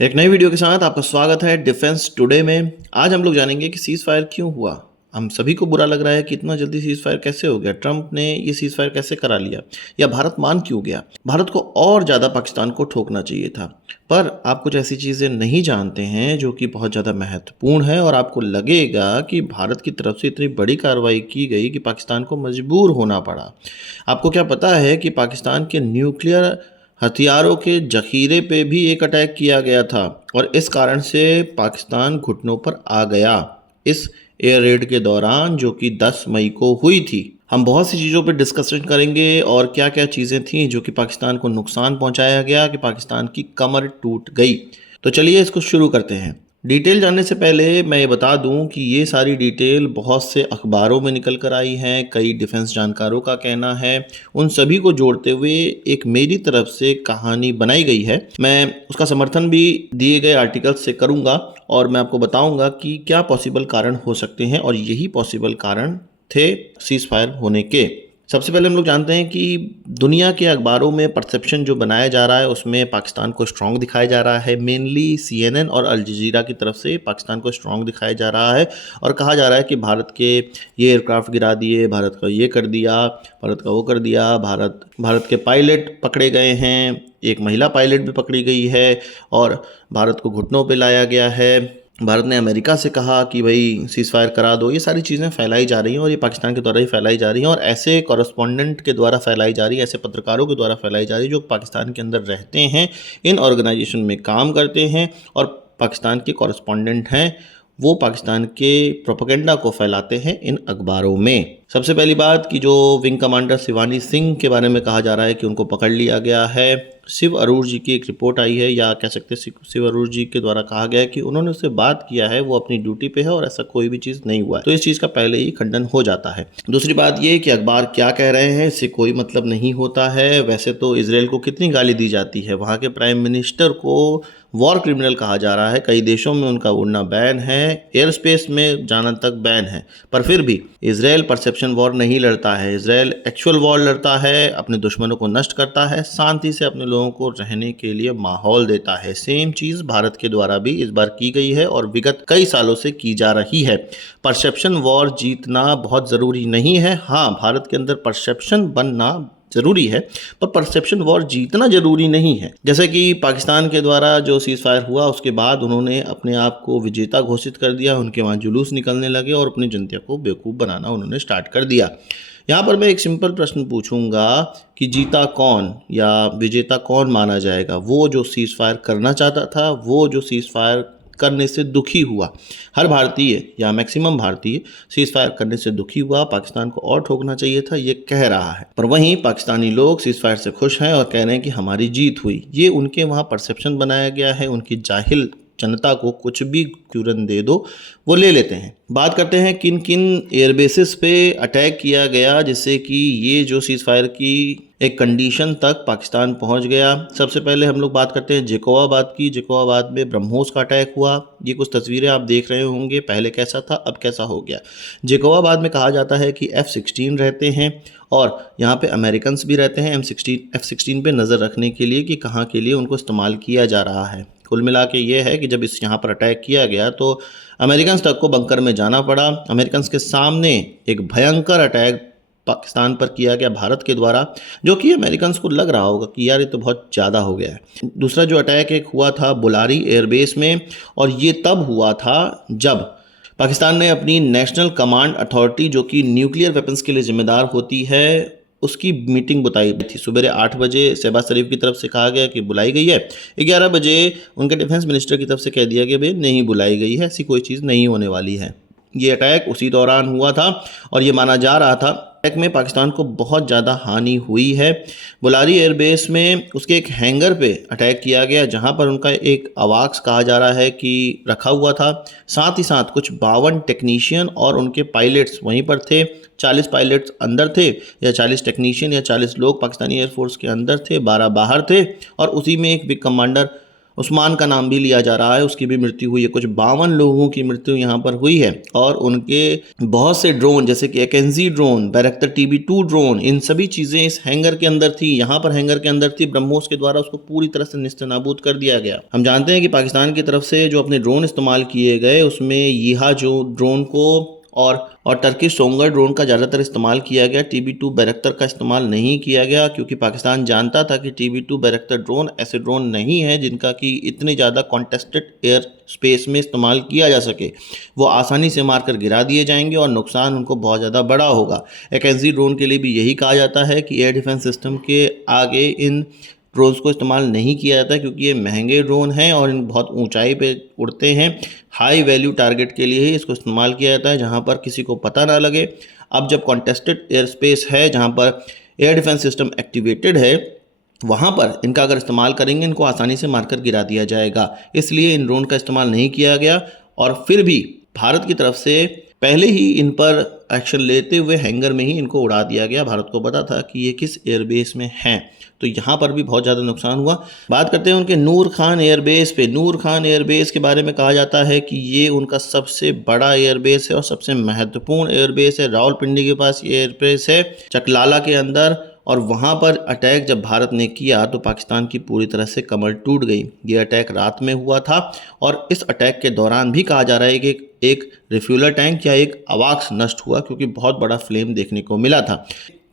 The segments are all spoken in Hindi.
एक नई वीडियो के साथ आपका स्वागत है डिफेंस टुडे में। आज हम लोग जानेंगे कि सीज फायर क्यों हुआ। हम सभी को बुरा लग रहा है कि इतना जल्दी सीज फायर कैसे हो गया, ट्रंप ने ये सीज फायर कैसे करा लिया, या भारत मान क्यों गया। भारत को और ज़्यादा पाकिस्तान को ठोकना चाहिए था, पर आप कुछ ऐसी चीज़ें नहीं जानते हैं जो कि बहुत ज़्यादा महत्वपूर्ण है और आपको लगेगा कि भारत की तरफ से इतनी बड़ी कार्रवाई की गई कि पाकिस्तान को मजबूर होना पड़ा। आपको क्या पता है कि पाकिस्तान के न्यूक्लियर हथियारों के जखीरे पे भी एक अटैक किया गया था और इस कारण से पाकिस्तान घुटनों पर आ गया इस एयर रेड के दौरान, जो कि 10 मई को हुई थी। हम बहुत सी चीज़ों पर डिस्कशन करेंगे और क्या क्या चीज़ें थी जो कि पाकिस्तान को नुकसान पहुंचाया गया कि पाकिस्तान की कमर टूट गई। तो चलिए इसको शुरू करते हैं। डिटेल जानने से पहले मैं ये बता दूं कि ये सारी डिटेल बहुत से अखबारों में निकल कर आई हैं, कई डिफेंस जानकारों का कहना है। उन सभी को जोड़ते हुए एक मेरी तरफ से कहानी बनाई गई है। मैं उसका समर्थन भी दिए गए आर्टिकल्स से करूंगा और मैं आपको बताऊंगा कि क्या पॉसिबल कारण हो सकते हैं और यही पॉसिबल कारण थे सीज फायर होने के। सबसे पहले हम लोग जानते हैं कि दुनिया के अखबारों में परसेप्शन जो बनाया जा रहा है उसमें पाकिस्तान को स्ट्रांग दिखाया जा रहा है। मेनली CNN और अल जजीरा की तरफ से पाकिस्तान को स्ट्रांग दिखाया जा रहा है और कहा जा रहा है कि भारत के ये एयरक्राफ्ट गिरा दिए, भारत का ये कर दिया, भारत का वो कर दिया, भारत के पायलट पकड़े गए हैं, एक महिला पायलट भी पकड़ी गई है और भारत को घुटनों पर लाया गया है। भारत ने अमेरिका से कहा कि भाई सीज फायर करा दो। ये सारी चीज़ें फैलाई जा रही हैं और ये पाकिस्तान के द्वारा ही फैलाई जा रही हैं और ऐसे कॉरेस्पॉन्डेंट के द्वारा फैलाई जा रही है, ऐसे पत्रकारों के द्वारा फैलाई जा रही है जो पाकिस्तान के अंदर रहते हैं, इन ऑर्गेनाइजेशन में काम करते हैं और पाकिस्तान के कॉरेस्पॉन्डेंट हैं। वो पाकिस्तान के प्रोपेगेंडा को फैलाते हैं इन अखबारों में। सबसे पहली बात कि जो विंग कमांडर शिवानी सिंह के बारे में कहा जा रहा है कि उनको पकड़ लिया गया है। शिव अरोड़ जी की एक रिपोर्ट आई है, या कह सकते हैं शिव अरोड़ जी के द्वारा कहा गया है कि उन्होंने उससे बात किया है, वो अपनी ड्यूटी पे है और ऐसा कोई भी चीज़ नहीं हुआ है। तो इस चीज़ का पहले ही खंडन हो जाता है। दूसरी बात ये कि अखबार क्या कह रहे हैं इससे कोई मतलब नहीं होता है। वैसे तो इसराइल को कितनी गाली दी जाती है, वहाँ के प्राइम मिनिस्टर को वॉर क्रिमिनल कहा जा रहा है, कई देशों में उनका उड़ना बैन है, एयर स्पेस में जाना तक बैन है, पर फिर भी इसराइल परसेप्शन वॉर नहीं लड़ता है। इसराइल एक्चुअल वॉर लड़ता है, अपने दुश्मनों को नष्ट करता है, शांति से अपने लोगों को रहने के लिए माहौल देता है। सेम चीज़ भारत के द्वारा भी इस बार की गई है और विगत कई सालों से की जा रही है। परसेप्शन वॉर जीतना बहुत ज़रूरी नहीं है। हाँ, भारत के अंदर परसेप्शन बनना जरूरी है, पर परसेप्शन वॉर जीतना जरूरी नहीं है। जैसे कि पाकिस्तान के द्वारा जो सीज फायर हुआ उसके बाद उन्होंने अपने आप को विजेता घोषित कर दिया, उनके वहाँ जुलूस निकलने लगे और अपनी जनता को बेवकूफ़ बनाना उन्होंने स्टार्ट कर दिया। यहाँ पर मैं एक सिंपल प्रश्न पूछूंगा कि जीता कौन या विजेता कौन माना जाएगा? वो जो सीज फायर करना चाहता था, वो जो सीज फायर करने से दुखी हुआ। हर भारतीय या मैक्सिमम भारतीय सीज फायर करने से दुखी हुआ, पाकिस्तान को और ठोकना चाहिए था, ये कह रहा है। पर वहीं पाकिस्तानी लोग सीज फायर से खुश हैं और कह रहे हैं कि हमारी जीत हुई। ये उनके वहाँ परसेप्शन बनाया गया है, उनकी जाहिल जनता को कुछ भी क्यूरन दे दो वो ले लेते हैं। बात करते हैं किन किन एयरबेसिस पे अटैक किया गया जिससे कि ये जो सीज फायर की एक कंडीशन तक पाकिस्तान पहुंच गया। सबसे पहले हम लोग बात करते हैं जेकोबाबाद की। जेकोबाबाद में ब्रह्मोस का अटैक हुआ। ये कुछ तस्वीरें आप देख रहे होंगे, पहले कैसा था अब कैसा हो गया। जेकोबाबाद में कहा जाता है कि F-16 रहते हैं और यहाँ पे अमेरिकन भी रहते हैं F-16 पे नज़र रखने के लिए कि कहाँ के लिए उनको इस्तेमाल किया जा रहा है। कुल मिला के ये है कि जब इस यहाँ पर अटैक किया गया तो अमेरिकन तक को बंकर में जाना पड़ा। अमेरिकन के सामने एक भयंकर अटैक पाकिस्तान पर किया गया भारत के द्वारा, जो कि अमेरिकन को लग रहा होगा कि यार ये तो बहुत ज़्यादा हो गया है। दूसरा जो अटैक एक हुआ था बुलारी एयरबेस में, और ये तब हुआ था जब पाकिस्तान ने अपनी नेशनल कमांड अथॉरिटी, जो कि न्यूक्लियर वेपन्स के लिए जिम्मेदार होती है, उसकी मीटिंग बुलाई थी। सुबह 8 बजे शहबाज शरीफ की तरफ से कहा गया कि बुलाई गई है। 11 बजे उनके डिफेंस मिनिस्टर की तरफ से कह दिया गया भाई नहीं बुलाई गई है, ऐसी कोई चीज़ नहीं होने वाली है। ये अटैक उसी दौरान हुआ था और ये माना जा रहा था अटैक में पाकिस्तान को बहुत ज़्यादा हानि हुई है। बुलारी एयरबेस में उसके एक हैंगर पे अटैक किया गया जहां पर उनका एक अवाक्स कहा जा रहा है कि रखा हुआ था। साथ ही साथ कुछ 52 टेक्नीशियन और उनके पायलट्स वहीं पर थे। 40 पायलट्स अंदर थे या 40 टेक्नीशियन या 40 लोग पाकिस्तानी एयरफोर्स के अंदर थे, 12 बाहर थे और उसी में एक विंग कमांडर उस्मान का नाम भी लिया जा रहा है, उसकी भी मृत्यु हुई है। कुछ 52 लोगों की मृत्यु यहाँ पर हुई है और उनके बहुत से ड्रोन जैसे कि एकेंजी ड्रोन, बैरक्टर TB2 ड्रोन, इन सभी चीज़ें इस हैंगर के अंदर थी, यहाँ पर हैंगर के अंदर थी। ब्रह्मोस के द्वारा उसको पूरी तरह से निस्तेनाबूद कर दिया गया। हम जानते हैं कि पाकिस्तान की तरफ से जो अपने ड्रोन इस्तेमाल किए गए उसमें यीहा जो ड्रोन को और टर्किश सोंगर ड्रोन का ज़्यादातर इस्तेमाल किया गया। TB2 बैरक्टर का इस्तेमाल नहीं किया गया क्योंकि पाकिस्तान जानता था कि TB2 बैरक्टर ड्रोन ऐसे ड्रोन नहीं है जिनका कि इतनी ज़्यादा कॉन्टेस्टेड एयर स्पेस में इस्तेमाल किया जा सके। वो आसानी से मारकर गिरा दिए जाएंगे और नुकसान उनको बहुत ज़्यादा बड़ा होगा। एकेंजी ड्रोन के लिए भी यही कहा जाता है कि एयर डिफेंस सिस्टम के आगे इन ड्रोन्स को इस्तेमाल नहीं किया जाता क्योंकि ये महंगे ड्रोन हैं और इन बहुत ऊंचाई पे उड़ते हैं। हाई वैल्यू टारगेट के लिए ही इसको इस्तेमाल किया जाता है जहां पर किसी को पता ना लगे। अब जब कॉन्टेस्टेड एयर स्पेस है जहां पर एयर डिफेंस सिस्टम एक्टिवेटेड है, वहाँ पर इनका अगर इस्तेमाल करेंगे इनको आसानी से मारकर गिरा दिया जाएगा। इसलिए इन ड्रोन का इस्तेमाल नहीं किया गया और फिर भी भारत की तरफ से पहले ही इन पर एक्शन लेते हुए हैंगर में ही इनको उड़ा दिया गया। भारत को पता था कि ये किस एयरबेस में हैं, तो यहाँ पर भी बहुत ज़्यादा नुकसान हुआ। बात करते हैं उनके नूर खान एयरबेस पे। नूर खान एयरबेस के बारे में कहा जाता है कि ये उनका सबसे बड़ा एयरबेस है और सबसे महत्वपूर्ण एयरबेस है। रावलपिंडी के पास ये एयरबेस है, चकलाला के अंदर। और वहाँ पर अटैक जब भारत ने किया तो पाकिस्तान की पूरी तरह से कमर टूट गई। ये अटैक रात में हुआ था और इस अटैक के दौरान भी कहा जा रहा है कि एक रिफ्यूलर टैंक या एक अवाक्स नष्ट हुआ क्योंकि बहुत बड़ा फ्लेम देखने को मिला था।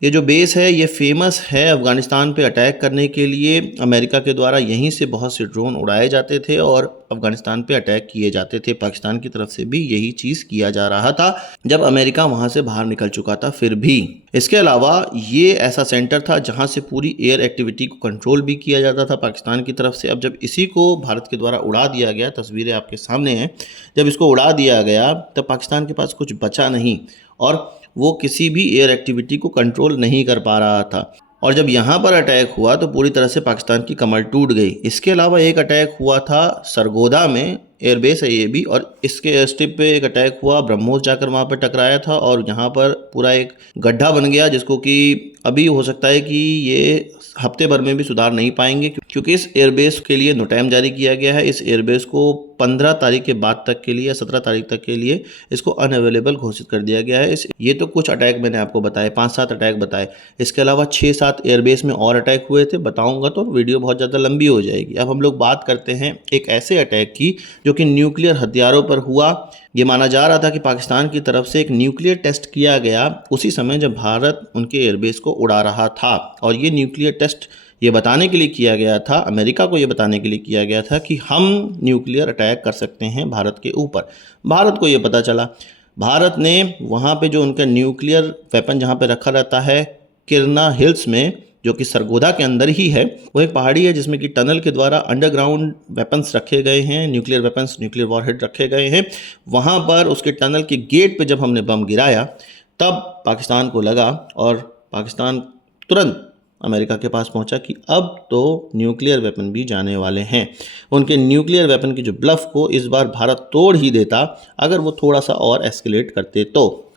ये जो बेस है ये फेमस है अफ़गानिस्तान पे अटैक करने के लिए। अमेरिका के द्वारा यहीं से बहुत से ड्रोन उड़ाए जाते थे और अफ़गानिस्तान पे अटैक किए जाते थे। पाकिस्तान की तरफ से भी यही चीज़ किया जा रहा था जब अमेरिका वहाँ से बाहर निकल चुका था। फिर भी इसके अलावा ये ऐसा सेंटर था जहाँ से पूरी एयर एक्टिविटी को कंट्रोल भी किया जाता था पाकिस्तान की तरफ से। अब जब इसी को भारत के द्वारा उड़ा दिया गया, तस्वीरें आपके सामने हैं, जब इसको उड़ा दिया गया तब पाकिस्तान के पास कुछ बचा नहीं और वो किसी भी एयर एक्टिविटी को कंट्रोल नहीं कर पा रहा था। और जब यहाँ पर अटैक हुआ तो पूरी तरह से पाकिस्तान की कमर टूट गई। इसके अलावा एक अटैक हुआ था सरगोदा में, एयरबेस है ये भी, और इसके एयर स्ट्रिप पे एक अटैक हुआ। ब्रह्मोस जाकर वहाँ पर टकराया था और यहाँ पर पूरा एक गड्ढा बन गया जिसको कि अभी हो सकता है कि ये हफ्ते भर में भी सुधार नहीं पाएंगे क्योंकि इस एयरबेस के लिए नोटाम जारी किया गया है। इस एयरबेस को 15 तारीख के बाद तक के लिए या 17 तारीख तक के लिए इसको अनअवेलेबल घोषित कर दिया गया है। ये तो कुछ अटैक मैंने आपको बताए, 5-7 अटैक बताए। इसके अलावा 6-7 एयरबेस में और अटैक हुए थे, बताऊंगा तो वीडियो बहुत ज़्यादा लंबी हो जाएगी। अब हम लोग बात करते हैं एक ऐसे अटैक की जो कि न्यूक्लियर हथियारों पर हुआ। ये माना जा रहा था कि पाकिस्तान की तरफ से एक न्यूक्लियर टेस्ट किया गया उसी समय जब भारत उनके एयरबेस को उड़ा रहा था। और ये न्यूक्लियर टेस्ट ये बताने के लिए किया गया था, अमेरिका को ये बताने के लिए किया गया था कि हम न्यूक्लियर अटैक कर सकते हैं भारत के ऊपर। भारत को ये पता चला, भारत ने वहाँ पे जो उनका न्यूक्लियर वेपन जहाँ पे रखा रहता है किरना हिल्स में, जो कि सरगोदा के अंदर ही है, वो एक पहाड़ी है जिसमें कि टनल के द्वारा अंडरग्राउंड वेपन्स रखे गए हैं, न्यूक्लियर वेपन्स, न्यूक्लियर वॉरहेड रखे गए हैं। वहाँ पर उसके टनल के गेट पे जब हमने बम गिराया तब पाकिस्तान को लगा और पाकिस्तान तुरंत अमेरिका के पास पहुंचा कि अब तो न्यूक्लियर वेपन भी जाने वाले हैं। उनके न्यूक्लियर वेपन की जो ब्लफ को इस बार भारत तोड़ ही देता अगर वो थोड़ा सा और एस्केलेट करते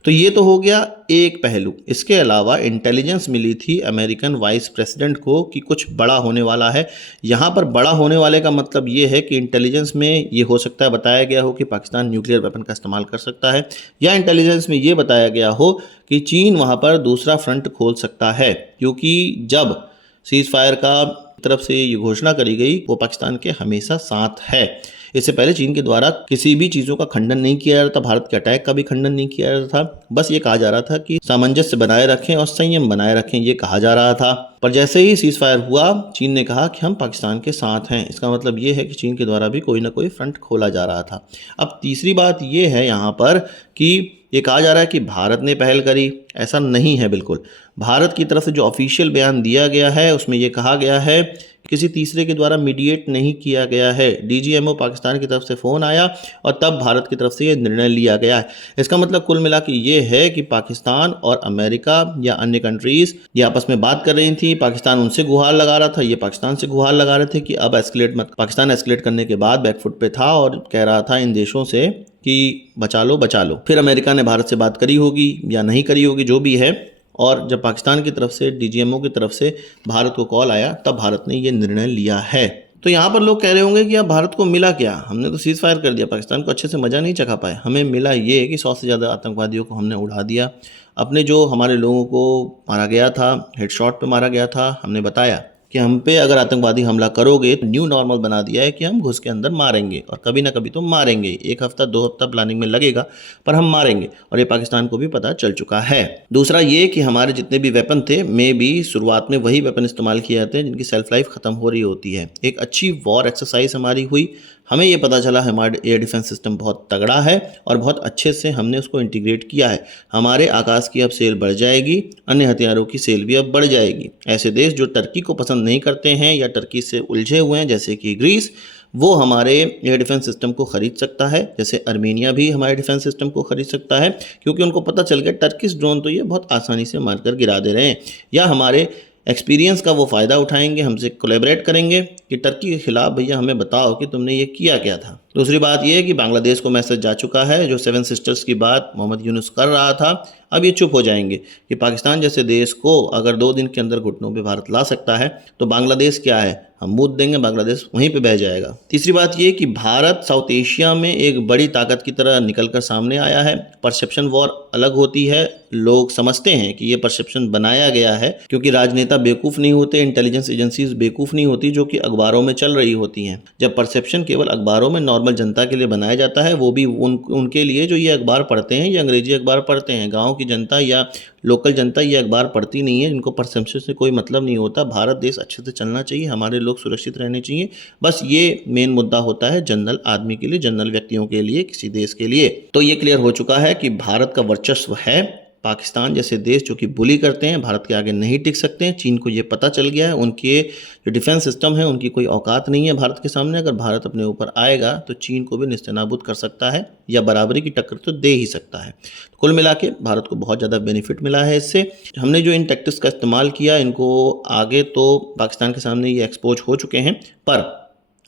तो ये तो हो गया एक पहलू। इसके अलावा इंटेलिजेंस मिली थी अमेरिकन वाइस प्रेसिडेंट को कि कुछ बड़ा होने वाला है। यहाँ पर बड़ा होने वाले का मतलब ये है कि इंटेलिजेंस में ये हो सकता है बताया गया हो कि पाकिस्तान न्यूक्लियर वेपन का इस्तेमाल कर सकता है, या इंटेलिजेंस में ये बताया गया हो कि चीन वहाँ पर दूसरा फ्रंट खोल सकता है। क्योंकि जब सीज़ फायर का तरफ से ये घोषणा करी गई वो पाकिस्तान के हमेशा साथ है। इससे पहले चीन के द्वारा किसी भी चीज़ों का खंडन नहीं किया जा रहा था, भारत के अटैक का भी खंडन नहीं किया जा रहा था। बस ये कहा जा रहा था कि सामंजस्य बनाए रखें और संयम बनाए रखें, ये कहा जा रहा था। पर जैसे ही सीज़ फायर हुआ चीन ने कहा कि हम पाकिस्तान के साथ हैं। इसका मतलब ये है कि चीन के द्वारा भी कोई ना कोई फ्रंट खोला जा रहा था। अब तीसरी बात ये है यहाँ पर कि ये कहा जा रहा है कि भारत ने पहल करी, ऐसा नहीं है बिल्कुल। भारत की तरफ से जो ऑफिशियल बयान दिया गया है उसमें ये कहा गया है किसी तीसरे के द्वारा मीडिएट नहीं किया गया है। DGMO पाकिस्तान की तरफ से फ़ोन आया और तब भारत की तरफ से ये निर्णय लिया गया है। इसका मतलब कुल मिला के ये है कि पाकिस्तान और अमेरिका या अन्य कंट्रीज़ ये आपस में बात कर रही थी। पाकिस्तान उनसे गुहार लगा रहा था, ये पाकिस्तान से गुहार लगा रहे थे कि अब एस्केलेट मत। पाकिस्तान एस्केलेट करने के बाद बैकफुट पे था और कह रहा था इन देशों से कि बचा लो बचा लो। फिर अमेरिका ने भारत से बात करी होगी या नहीं करी होगी, जो भी है। और जब पाकिस्तान की तरफ से DGMO की तरफ से भारत को कॉल आया तब भारत ने ये निर्णय लिया है। तो यहाँ पर लोग कह रहे होंगे कि अब भारत को मिला क्या, हमने तो सीज़ फायर कर दिया, पाकिस्तान को अच्छे से मज़ा नहीं चखा पाए। हमें मिला ये कि 100 से ज़्यादा आतंकवादियों को हमने उड़ा दिया। अपने जो हमारे लोगों को मारा गया था, हेडशॉट पे मारा गया था, हमने बताया कि हम पे अगर आतंकवादी हमला करोगे तो न्यू नॉर्मल बना दिया है कि हम घुस के अंदर मारेंगे और कभी ना कभी तो मारेंगे। 1 हफ्ता 2 हफ्ता प्लानिंग में लगेगा पर हम मारेंगे, और ये पाकिस्तान को भी पता चल चुका है। दूसरा ये कि हमारे जितने भी वेपन थे मे भी शुरुआत में वही वेपन इस्तेमाल किए जाते हैं जिनकी सेल्फ लाइफ ख़त्म हो रही होती है। एक अच्छी वॉर एक्सरसाइज हमारी हुई, हमें ये पता चला हमारा एयर डिफेंस सिस्टम बहुत तगड़ा है और बहुत अच्छे से हमने उसको इंटीग्रेट किया है। हमारे आकाश की अब सेल बढ़ जाएगी, अन्य हथियारों की सेल भी अब बढ़ जाएगी। ऐसे देश जो टर्की को पसंद नहीं करते हैं या टर्की से उलझे हुए हैं जैसे कि ग्रीस, वो हमारे एयर डिफेंस सिस्टम को ख़रीद सकता है। जैसे अर्मेनिया भी हमारे डिफेंस सिस्टम को ख़रीद सकता है, क्योंकि उनको पता चल गया टर्किश ड्रोन तो ये बहुत आसानी से मारकर गिरा दे रहे हैं। या हमारे एक्सपीरियंस का वो फ़ायदा उठाएंगे, हमसे कोलैबोरेट करेंगे कि टर्की के खिलाफ भैया हमें बताओ कि तुमने ये किया क्या था। दूसरी बात ये है कि बांग्लादेश को मैसेज जा चुका है, जो 7 सिस्टर्स की बात मोहम्मद यूनुस कर रहा था, अब ये चुप हो जाएंगे कि पाकिस्तान जैसे देश को अगर 2 दिन के अंदर घुटनों पे भारत ला सकता है तो बांग्लादेश क्या है, हम मूत देंगे, बांग्लादेश वहीं पे बह जाएगा। तीसरी बात ये कि भारत साउथ एशिया में एक बड़ी ताकत की तरह निकलकर सामने आया है। परसेप्शन वॉर अलग होती है, लोग समझते हैं कि ये परसेप्शन बनाया गया है क्योंकि राजनेता बेवकूफ़ नहीं होते, इंटेलिजेंस एजेंसीज बेवकूफ़ नहीं होती जो कि अखबारों में चल रही होती हैं। जब परसेप्शन केवल अखबारों में नॉर्मल जनता के लिए बनाया जाता है, वो भी उनके लिए जो ये अखबार पढ़ते हैं, ये अंग्रेजी अखबार पढ़ते हैं, गाँव की जनता या लोकल जनता ये अखबार पढ़ती नहीं है, जिनको परसेप्शन से कोई मतलब नहीं होता। भारत देश अच्छे से चलना चाहिए, हमारे लोग सुरक्षित रहने चाहिए, बस ये मेन मुद्दा होता है जनरल आदमी के लिए, जनरल व्यक्तियों के लिए, किसी देश के लिए। तो ये क्लियर हो चुका है कि भारत का वर्चस्व है। पाकिस्तान जैसे देश जो कि बुली करते हैं भारत के आगे नहीं टिक सकते हैं। चीन को ये पता चल गया है, उनके जो डिफेंस सिस्टम है उनकी कोई औकात नहीं है भारत के सामने। अगर भारत अपने ऊपर आएगा तो चीन को भी नेस्तनाबूद कर सकता है या बराबरी की टक्कर तो दे ही सकता है। तो कुल मिला के भारत को बहुत ज़्यादा बेनिफिट मिला है इससे। हमने जो इन टैक्टिक्स का इस्तेमाल किया, इनको आगे तो पाकिस्तान के सामने ये एक्सपोज हो चुके हैं, पर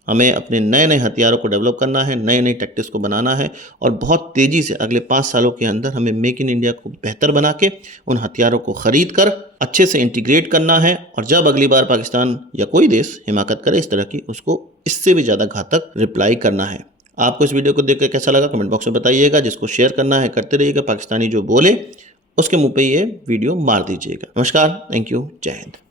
हमें अपने नए नए हथियारों को डेवलप करना है, नए नए टैक्टिक्स को बनाना है और बहुत तेज़ी से अगले 5 सालों के अंदर हमें मेक इन इंडिया को बेहतर बना के उन हथियारों को ख़रीद कर अच्छे से इंटीग्रेट करना है। और जब अगली बार पाकिस्तान या कोई देश हिमाकत करे इस तरह की, उसको इससे भी ज़्यादा घातक रिप्लाई करना है। आपको इस वीडियो को देख कर कैसा लगा कमेंट बॉक्स में बताइएगा। जिसको शेयर करना है करते रहिएगा, पाकिस्तानी जो बोले उसके मुँह पे ये वीडियो मार दीजिएगा। नमस्कार, थैंक यू, जय हिंद।